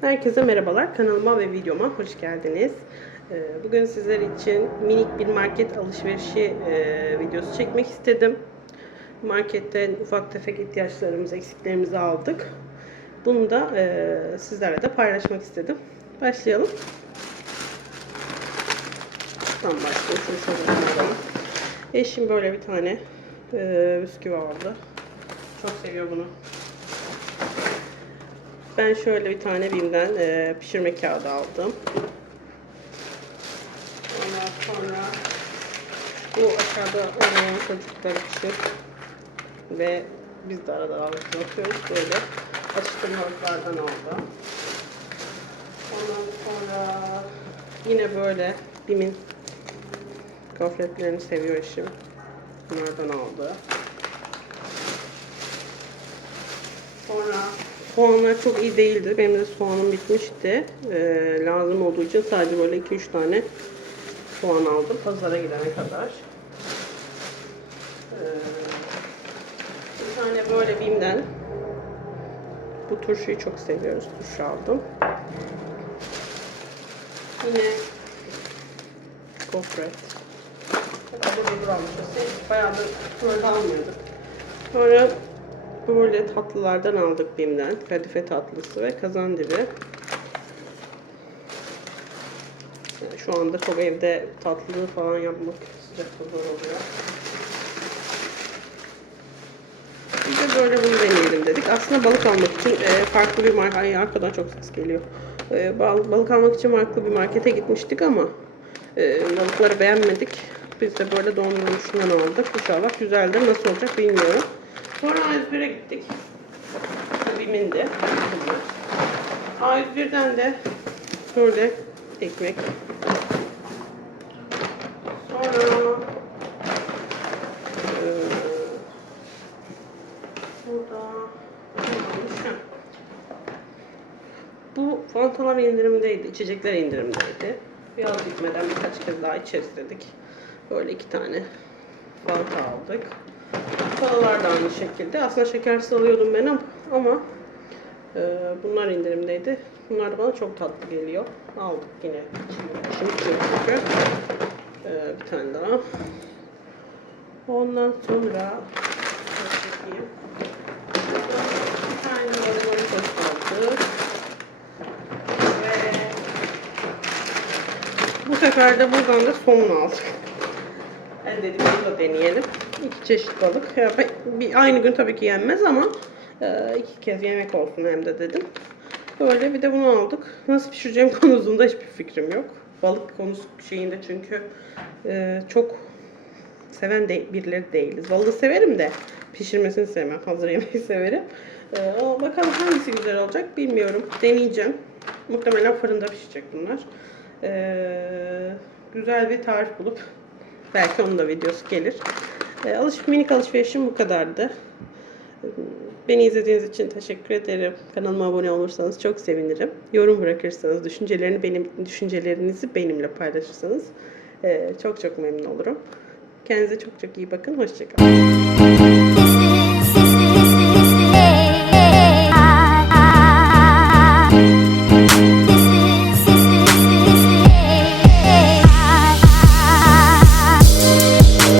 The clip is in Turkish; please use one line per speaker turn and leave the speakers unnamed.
Herkese merhabalar. Kanalıma ve videoma hoş geldiniz. Ee, Bugün sizler için minik bir market alışverişi e, videosu çekmek istedim. Marketten ufak tefek ihtiyaçlarımızı, eksiklerimizi aldık. Bunu da e, sizlerle de paylaşmak istedim. Başlayalım. Tam başlayalım. Eşim böyle bir tane e, bisküvi aldı. Çok seviyor bunu. Ben şöyle bir tane Bim'den e, pişirme kağıdı aldım. Ondan sonra bu aşağıda oynayan çocuklar için ve biz de arada bakıyoruz böyle atıştırmalıklardan aldım. Ondan sonra yine böyle Bim'in gofretlerini seviyor eşim. Bunlardan aldı. Sonra soğanlar çok iyi değildi. Benim de soğanım bitmişti. Ee, lazım olduğu için sadece böyle 2-3 tane soğan aldım. Pazara gidene kadar. Ee, bir tane böyle Bim'den bu turşuyu çok seviyoruz. Turşu aldım. Yine gofret. Bir almışız. Bayağıdır böyle almıyorduk. Sonra böyle tatlılardan aldık Bim'den. Kadife tatlısı ve kazandibi. Yani şu anda çok evde tatlı falan yapmak sıcakta zor oluyor. Bir de böyle bunu deneyelim dedik. Aslında balık almak için e, farklı bir marka... Ay arkadan çok ses geliyor. E, bal- balık almak için farklı bir markete gitmiştik ama e, balıkları beğenmedik. Biz de böyle dondurulmuşundan aldık. İnşallah güzeldir. Nasıl olacak bilmiyorum. Sonra A101'e gittik. Bim'in de. A101'den de böyle ekmek. Sonra burada bu fantalar indirimdeydi, içecekler indirimdeydi. Yaz bitmeden birkaç kez daha içeriz dedik. Böyle iki tane fanta aldık. Kolalar da aynı şekilde. Aslında şekersiz alıyordum ben ama- e, bunlar indirimdeydi. Bunlar da bana çok tatlı geliyor. Aldık yine. Şimdi çünkü. E, bir tane daha. Ondan sonra çekeyim. bir tane Doritos aldık. Ve bu sefer de buradan da somun aldık. Ben dedim bunu da deneyelim. İki çeşit balık. Bir, aynı gün tabii ki yenmez ama e, iki kez yemek olsun hem de dedim. Böyle bir de bunu aldık. Nasıl pişireceğim konusunda hiçbir fikrim yok. Balık konusu şeyinde çünkü e, çok seven de, birileri değiliz. Balığı severim de pişirmesini sevmem. Hazır yemeği severim. E, bakalım hangisi güzel olacak bilmiyorum. Deneyeceğim. Muhtemelen fırında pişecek bunlar. Güzel bir tarif bulup Belki onun da videosu gelir. E, alış, minik alışverişim bu kadardı. Beni izlediğiniz için teşekkür ederim. Kanalıma abone olursanız çok sevinirim. Yorum bırakırsanız, düşüncelerini benim düşüncelerinizi benimle paylaşırsanız e, çok çok memnun olurum. Kendinize çok çok iyi bakın. Hoşçakalın.